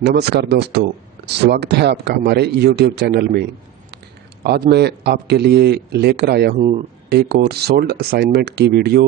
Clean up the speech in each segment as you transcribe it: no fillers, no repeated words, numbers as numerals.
नमस्कार दोस्तों, स्वागत है आपका हमारे YouTube चैनल में। आज मैं आपके लिए लेकर आया हूँ एक और सोल्ड असाइनमेंट की वीडियो,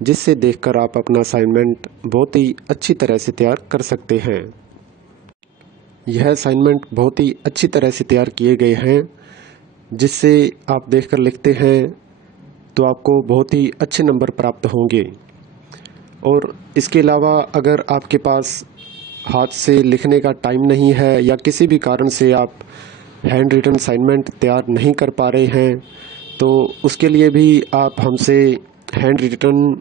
जिससे देखकर आप अपना असाइनमेंट बहुत ही अच्छी तरह से तैयार कर सकते हैं। यह असाइनमेंट बहुत ही अच्छी तरह से तैयार किए गए हैं, जिससे आप देखकर लिखते हैं तो आपको बहुत ही अच्छे नंबर प्राप्त होंगे। और इसके अलावा अगर आपके पास हाथ से लिखने का टाइम नहीं है या किसी भी कारण से आप हैंड रिटन असाइनमेंट तैयार नहीं कर पा रहे हैं, तो उसके लिए भी आप हमसे हैंड रिटन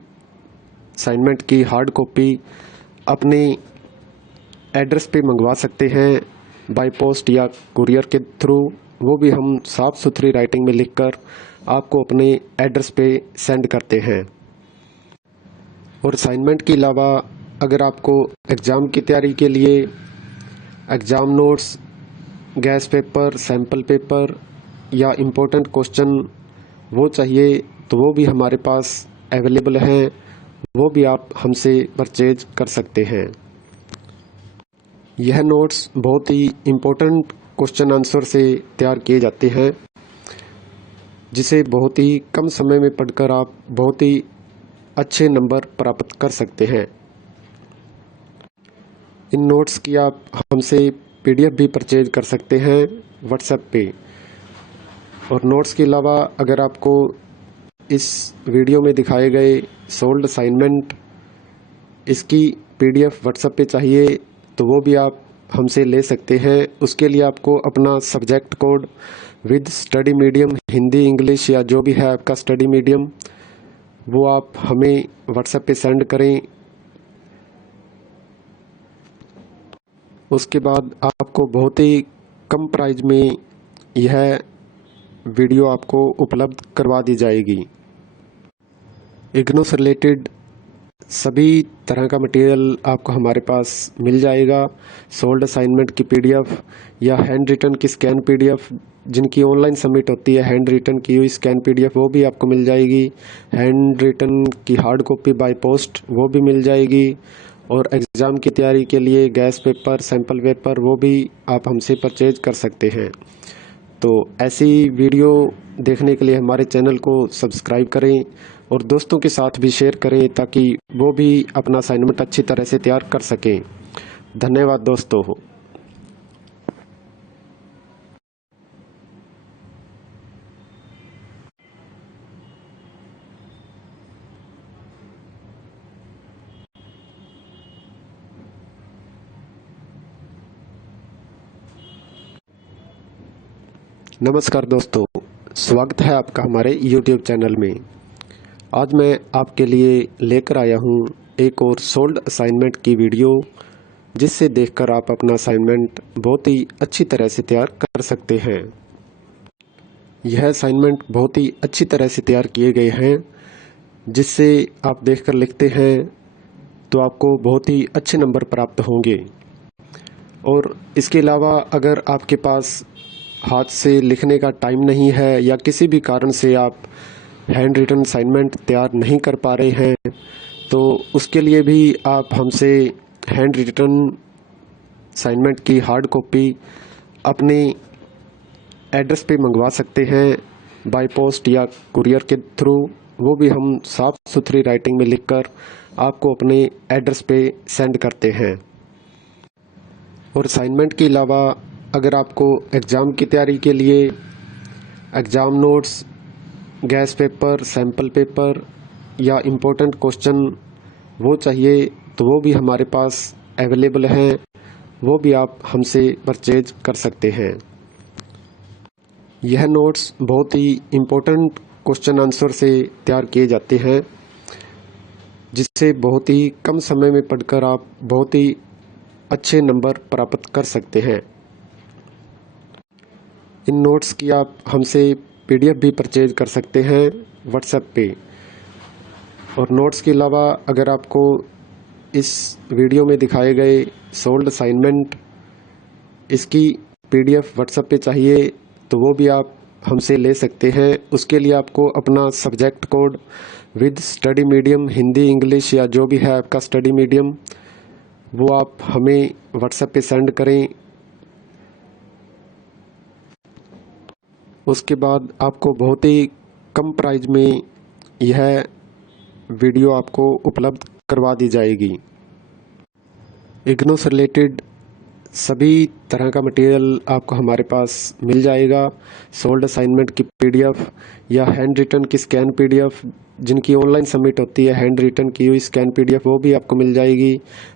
असाइनमेंट की हार्ड कॉपी अपने एड्रेस पे मंगवा सकते हैं, बाय पोस्ट या कुरियर के थ्रू। वो भी हम साफ़ सुथरी राइटिंग में लिखकर आपको अपने एड्रेस पे सेंड करते हैं। और असाइनमेंट के अलावा अगर आपको एग्ज़ाम की तैयारी के लिए exam notes, gas paper, sample paper या इम्पोर्टेंट क्वेश्चन वो चाहिए, तो वो भी हमारे पास अवेलेबल हैं। वो भी आप हमसे परचेज कर सकते हैं। यह नोट्स बहुत ही इम्पोर्टेंट क्वेश्चन आंसर से तैयार किए जाते हैं, जिसे बहुत ही कम समय में पढ़कर आप बहुत ही अच्छे नंबर प्राप्त कर सकते हैं। इन नोट्स की आप हमसे PDF भी परचेज कर सकते हैं व्हाट्सएप पे। और नोट्स के अलावा अगर आपको इस वीडियो में दिखाए गए सोल्ड असाइनमेंट इसकी PDF व्हाट्सएप पे चाहिए, तो वो भी आप हमसे ले सकते हैं। उसके लिए आपको अपना subject code with study medium, Hindi, English या जो भी है आपका स्टडी मीडियम, वो आप हमें व्हाट्सएप पे सेंड करें। उसके बाद आपको बहुत ही कम प्राइस में यह वीडियो आपको उपलब्ध करवा दी जाएगी। इग्नू से रिलेटेड सभी तरह का मटेरियल आपको हमारे पास मिल जाएगा। सोल्ड असाइनमेंट की PDF या हैंड रिटन की स्कैन PDF, जिनकी ऑनलाइन सबमिट होती है, हैंड रिटन की हुई स्कैन PDF वो भी आपको मिल जाएगी। हैंड रिटन की हार्ड कॉपी बाय पोस्ट वो भी मिल जाएगी। और एग्ज़ाम की तैयारी के लिए गैस पेपर, सैम्पल पेपर वो भी आप हमसे परचेज कर सकते हैं। तो ऐसी वीडियो देखने के लिए हमारे चैनल को सब्सक्राइब करें और दोस्तों के साथ भी शेयर करें, ताकि वो भी अपना असाइनमेंट अच्छी तरह से तैयार कर सकें। धन्यवाद दोस्तों। नमस्कार दोस्तों, स्वागत है आपका हमारे YouTube चैनल में। आज मैं आपके लिए लेकर आया हूँ एक और सोल्ड असाइनमेंट की वीडियो, जिससे देखकर आप अपना असाइनमेंट बहुत ही अच्छी तरह से तैयार कर सकते हैं। यह असाइनमेंट बहुत ही अच्छी तरह से तैयार किए गए हैं, जिससे आप देखकर लिखते हैं तो आपको बहुत ही अच्छे नंबर प्राप्त होंगे। और इसके अलावा अगर आपके पास हाथ से लिखने का टाइम नहीं है या किसी भी कारण से आप हैंड रिटन असाइनमेंट तैयार नहीं कर पा रहे हैं, तो उसके लिए भी आप हमसे हैंड रिटन असाइनमेंट की हार्ड कॉपी अपने एड्रेस पे मंगवा सकते हैं, बाय पोस्ट या कुरियर के थ्रू। वो भी हम साफ़ सुथरी राइटिंग में लिखकर आपको अपने एड्रेस पे सेंड करते हैं। और असाइनमेंट के अलावा अगर आपको एग्ज़ाम की तैयारी के लिए exam notes, gas paper, sample paper या इम्पोर्टेंट क्वेश्चन वो चाहिए, तो वो भी हमारे पास अवेलेबल हैं। वो भी आप हमसे परचेज कर सकते हैं। यह नोट्स बहुत ही इम्पोर्टेंट क्वेश्चन आंसर से तैयार किए जाते हैं, जिससे बहुत ही कम समय में पढ़कर आप बहुत ही अच्छे नंबर प्राप्त कर सकते हैं। इन नोट्स की आप हमसे PDF भी परचेज कर सकते हैं व्हाट्सएप पे। और नोट्स के अलावा अगर आपको इस वीडियो में दिखाए गए सोल्ड असाइनमेंट इसकी PDF व्हाट्सएप पे चाहिए, तो वो भी आप हमसे ले सकते हैं। उसके लिए आपको अपना subject code with study medium, Hindi, English या जो भी है आपका स्टडी मीडियम, वो आप हमें व्हाट्सएप पे सेंड करें। उसके बाद आपको बहुत ही कम प्राइस में यह वीडियो आपको उपलब्ध करवा दी जाएगी। इग्नू से रिलेटेड सभी तरह का मटेरियल आपको हमारे पास मिल जाएगा। सोल्ड असाइनमेंट की पीडीएफ या हैंड रिटन की स्कैन पीडीएफ, जिनकी ऑनलाइन सबमिट होती है, हैंड रिटन की हुई स्कैन पीडीएफ वो भी आपको मिल जाएगी।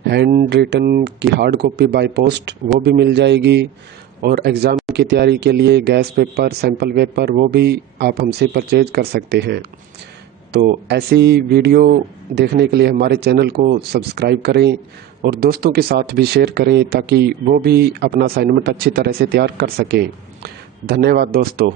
हैंड रिटन की हार्ड कॉपी बाय पोस्ट वो भी मिल जाएगी। और एग्ज़ाम की तैयारी के लिए गैस पेपर, सैम्पल पेपर वो भी आप हमसे परचेज कर सकते हैं। तो ऐसी वीडियो देखने के लिए हमारे चैनल को सब्सक्राइब करें और दोस्तों के साथ भी शेयर करें ताकि वो भी अपना असाइनमेंट अच्छी तरह से तैयार कर सकें। धन्यवाद दोस्तों।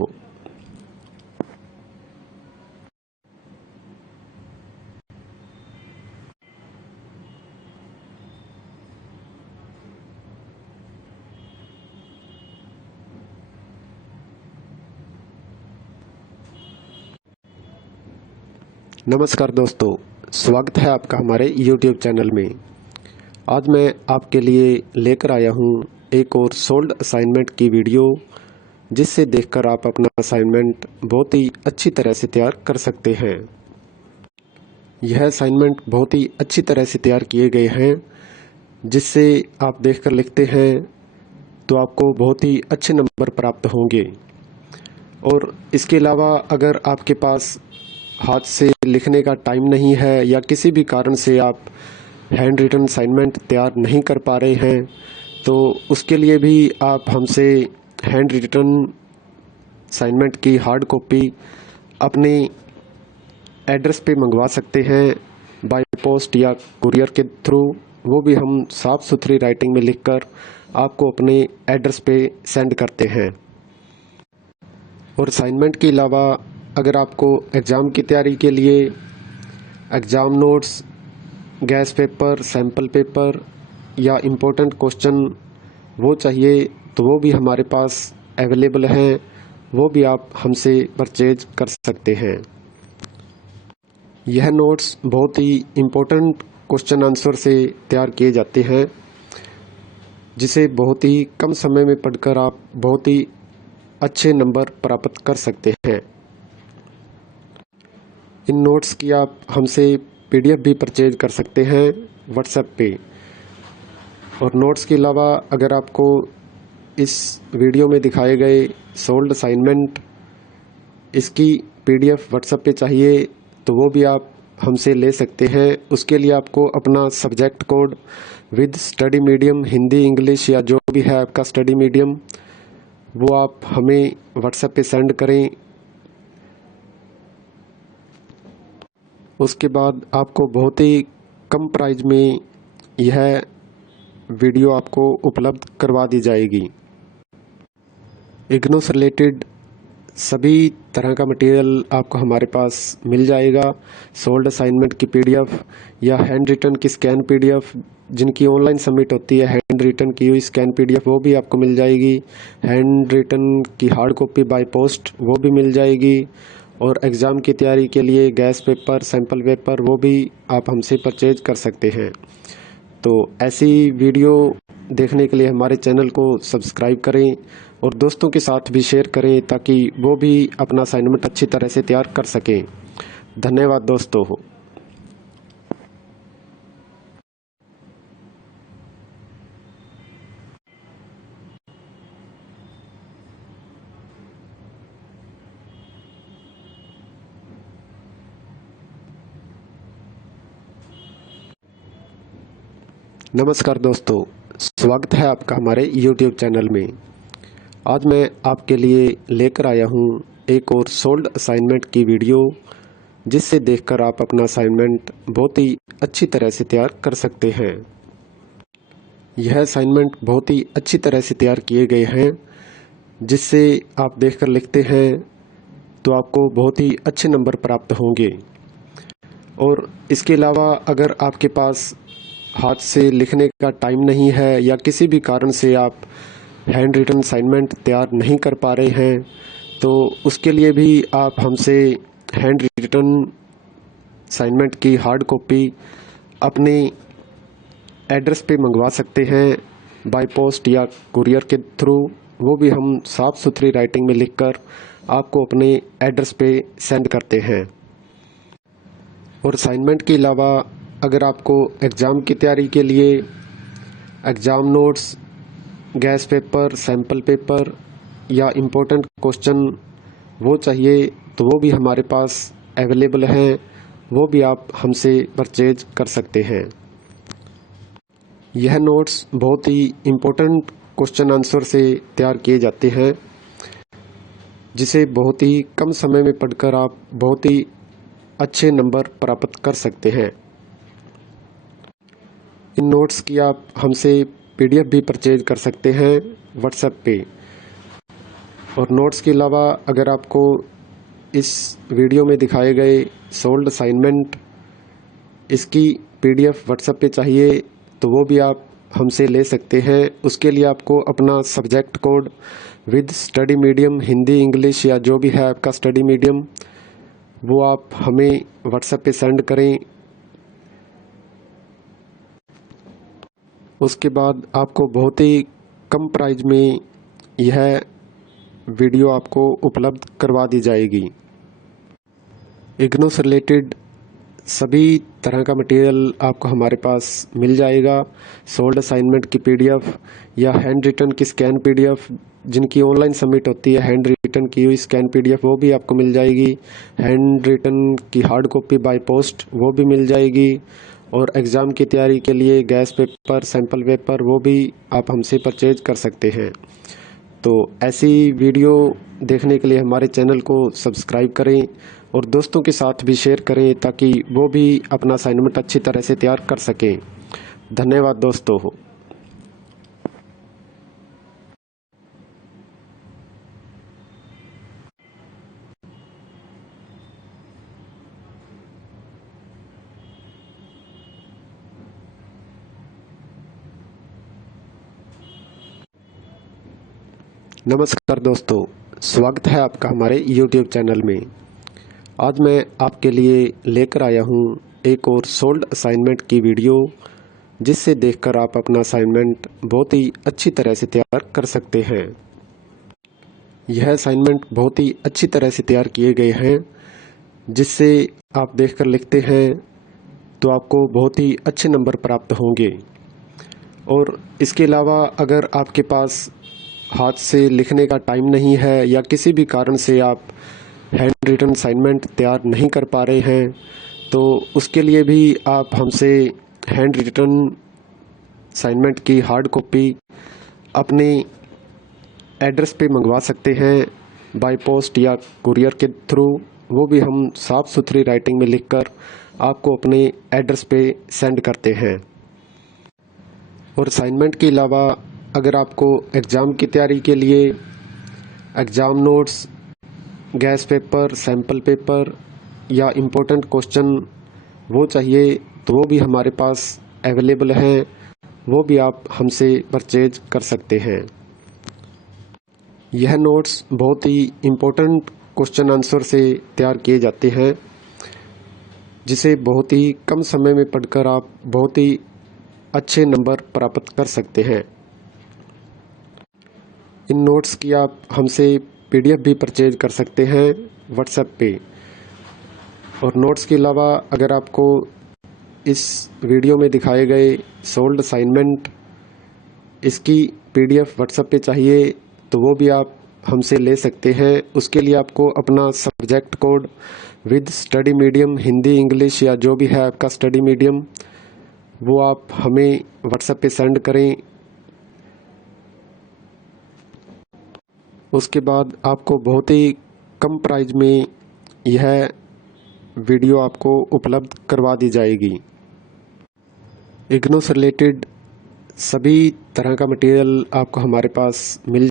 नमस्कार दोस्तों, स्वागत है आपका हमारे YouTube चैनल में। आज मैं आपके लिए लेकर आया हूँ एक और सोल्ड असाइनमेंट की वीडियो, जिससे देखकर आप अपना असाइनमेंट बहुत ही अच्छी तरह से तैयार कर सकते हैं। यह असाइनमेंट बहुत ही अच्छी तरह से तैयार किए गए हैं, जिससे आप देखकर लिखते हैं तो आपको बहुत ही अच्छे नंबर प्राप्त होंगे। और इसके अलावा अगर आपके पास हाथ से लिखने का टाइम नहीं है या किसी भी कारण से आप हैंड रिटन असाइनमेंट तैयार नहीं कर पा रहे हैं, तो उसके लिए भी आप हमसे हैंड रिटन असाइनमेंट की हार्ड कॉपी अपने एड्रेस पे मंगवा सकते हैं, बाय पोस्ट या कुरियर के थ्रू। वो भी हम साफ़ सुथरी राइटिंग में लिखकर आपको अपने एड्रेस पे सेंड करते हैं। और असाइनमेंट के अलावा अगर आपको एग्ज़ाम की तैयारी के लिए exam notes, gas paper, sample paper या इम्पोर्टेंट क्वेश्चन वो चाहिए, तो वो भी हमारे पास अवेलेबल हैं। वो भी आप हमसे परचेज कर सकते हैं। यह नोट्स बहुत ही इम्पोर्टेंट क्वेश्चन आंसर से तैयार किए जाते हैं, जिसे बहुत ही कम समय में पढ़कर आप बहुत ही अच्छे नंबर प्राप्त कर सकते हैं। इन नोट्स की आप हमसे पीडीएफ भी परचेज कर सकते हैं व्हाट्सएप पे। और नोट्स के अलावा अगर आपको इस वीडियो में दिखाए गए सोल्ड असाइनमेंट इसकी पीडीएफ व्हाट्सएप पे चाहिए, तो वो भी आप हमसे ले सकते हैं। उसके लिए आपको अपना subject code with study medium, Hindi, English या जो भी है आपका स्टडी मीडियम, वो आप हमें व्हाट्सएप पे सेंड करें। उसके बाद आपको बहुत ही कम प्राइस में यह वीडियो आपको उपलब्ध करवा दी जाएगी। इग्नू से रिलेटेड सभी तरह का मटेरियल आपको हमारे पास मिल जाएगा। सोल्ड असाइनमेंट की पीडीएफ या हैंड रिटन की स्कैन पीडीएफ, जिनकी ऑनलाइन सबमिट होती है, हैंड रिटन की हुई स्कैन पीडीएफ वो भी आपको मिल जाएगी। हैंड रिटन की हार्ड कॉपी बाय पोस्ट वो भी मिल जाएगी। और एग्ज़ाम की तैयारी के लिए गैस पेपर, सैम्पल पेपर वो भी आप हमसे परचेज कर सकते हैं। तो ऐसी वीडियो देखने के लिए हमारे चैनल को सब्सक्राइब करें और दोस्तों के साथ भी शेयर करें ताकि वो भी अपना असाइनमेंट अच्छी तरह से तैयार कर सकें। धन्यवाद दोस्तों। नमस्कार दोस्तों, स्वागत है आपका हमारे YouTube चैनल में। आज मैं आपके लिए लेकर आया हूँ एक और सोल्ड असाइनमेंट की वीडियो, जिससे देखकर आप अपना असाइनमेंट बहुत ही अच्छी तरह से तैयार कर सकते हैं। यह असाइनमेंट बहुत ही अच्छी तरह से तैयार किए गए हैं, जिससे आप देखकर लिखते हैं तो आपको बहुत ही अच्छे नंबर प्राप्त होंगे। और इसके अलावा अगर आपके पास हाथ से लिखने का टाइम नहीं है या किसी भी कारण से आप हैंड रिटन असाइनमेंट तैयार नहीं कर पा रहे हैं, तो उसके लिए भी आप हमसे हैंड रिटन असाइनमेंट की हार्ड कॉपी अपने एड्रेस पे मंगवा सकते हैं बाय पोस्ट या कुरियर के थ्रू। वो भी हम साफ़ सुथरी राइटिंग में लिखकर आपको अपने एड्रेस पे सेंड करते हैं। और असाइनमेंट के अलावा अगर आपको एग्ज़ाम की तैयारी के लिए exam notes, gas paper, sample paper या इम्पोर्टेंट क्वेश्चन वो चाहिए तो वो भी हमारे पास अवेलेबल हैं। वो भी आप हमसे परचेज कर सकते हैं। यह नोट्स बहुत ही इम्पोर्टेंट क्वेश्चन आंसर से तैयार किए जाते हैं, जिसे बहुत ही कम समय में पढ़कर आप बहुत ही अच्छे नंबर प्राप्त कर सकते हैं। इन नोट्स की आप हमसे PDF भी परचेज कर सकते हैं व्हाट्सएप पे। और नोट्स के अलावा अगर आपको इस वीडियो में दिखाए गए सोल्ड असाइनमेंट इसकी PDF व्हाट्सएप पे चाहिए तो वो भी आप हमसे ले सकते हैं। उसके लिए आपको अपना subject code with study medium, Hindi, English या जो भी है आपका स्टडी मीडियम, वो आप हमें व्हाट्सएप पे सेंड करें। उसके बाद आपको बहुत ही कम प्राइस में यह वीडियो आपको उपलब्ध करवा दी जाएगी। इग्नू से रिलेटेड सभी तरह का मटेरियल आपको हमारे पास मिल जाएगा। सोल्ड असाइनमेंट की PDF या हैंड रिटन की स्कैन PDF, जिनकी ऑनलाइन सबमिट होती है, हैंड रिटन की हुई स्कैन PDF वो भी आपको मिल जाएगी। हैंड रिटन की हार्ड कॉपी बाय पोस्ट वो भी मिल जाएगी। और एग्ज़ाम की तैयारी के लिए गैस पेपर, सैम्पल पेपर वो भी आप हमसे परचेज कर सकते हैं। तो ऐसी वीडियो देखने के लिए हमारे चैनल को सब्सक्राइब करें और दोस्तों के साथ भी शेयर करें ताकि वो भी अपना असाइनमेंट अच्छी तरह से तैयार कर सकें। धन्यवाद दोस्तों। नमस्कार दोस्तों, स्वागत है आपका हमारे YouTube चैनल में। आज मैं आपके लिए लेकर आया हूँ एक और सोल्ड असाइनमेंट की वीडियो, जिससे देखकर आप अपना असाइनमेंट बहुत ही अच्छी तरह से तैयार कर सकते हैं। यह असाइनमेंट बहुत ही अच्छी तरह से तैयार किए गए हैं, जिससे आप देखकर लिखते हैं तो आपको बहुत ही अच्छे नंबर प्राप्त होंगे। और इसके अलावा अगर आपके पास हाथ से लिखने का टाइम नहीं है या किसी भी कारण से आप हैंड रिटन असाइनमेंट तैयार नहीं कर पा रहे हैं, तो उसके लिए भी आप हमसे हैंड रिटन असाइनमेंट की हार्ड कॉपी अपने एड्रेस पे मंगवा सकते हैं बाय पोस्ट या कुरियर के थ्रू। वो भी हम साफ़ सुथरी राइटिंग में लिखकर आपको अपने एड्रेस पे सेंड करते हैं। और असाइनमेंट के अलावा अगर आपको एग्ज़ाम की तैयारी के लिए exam notes, gas paper, sample paper या इम्पोर्टेंट क्वेश्चन वो चाहिए तो वो भी हमारे पास अवेलेबल हैं। वो भी आप हमसे परचेज कर सकते हैं। यह नोट्स बहुत ही इम्पोर्टेंट क्वेश्चन आंसर से तैयार किए जाते हैं, जिसे बहुत ही कम समय में पढ़कर आप बहुत ही अच्छे नंबर प्राप्त कर सकते हैं। इन नोट्स की आप हमसे PDF भी परचेज कर सकते हैं व्हाट्सएप पे। और नोट्स के अलावा अगर आपको इस वीडियो में दिखाए गए सोल्ड असाइनमेंट इसकी PDF व्हाट्सएप पे चाहिए तो वो भी आप हमसे ले सकते हैं। उसके लिए आपको अपना subject code with study medium, Hindi, English या जो भी है आपका स्टडी मीडियम, वो आप हमें व्हाट्सएप पे सेंड करें। उसके बाद आपको बहुत ही कम प्राइस में यह वीडियो आपको उपलब्ध करवा दी जाएगी। इग्नू से रिलेटेड सभी तरह का मटेरियल आपको हमारे पास मिल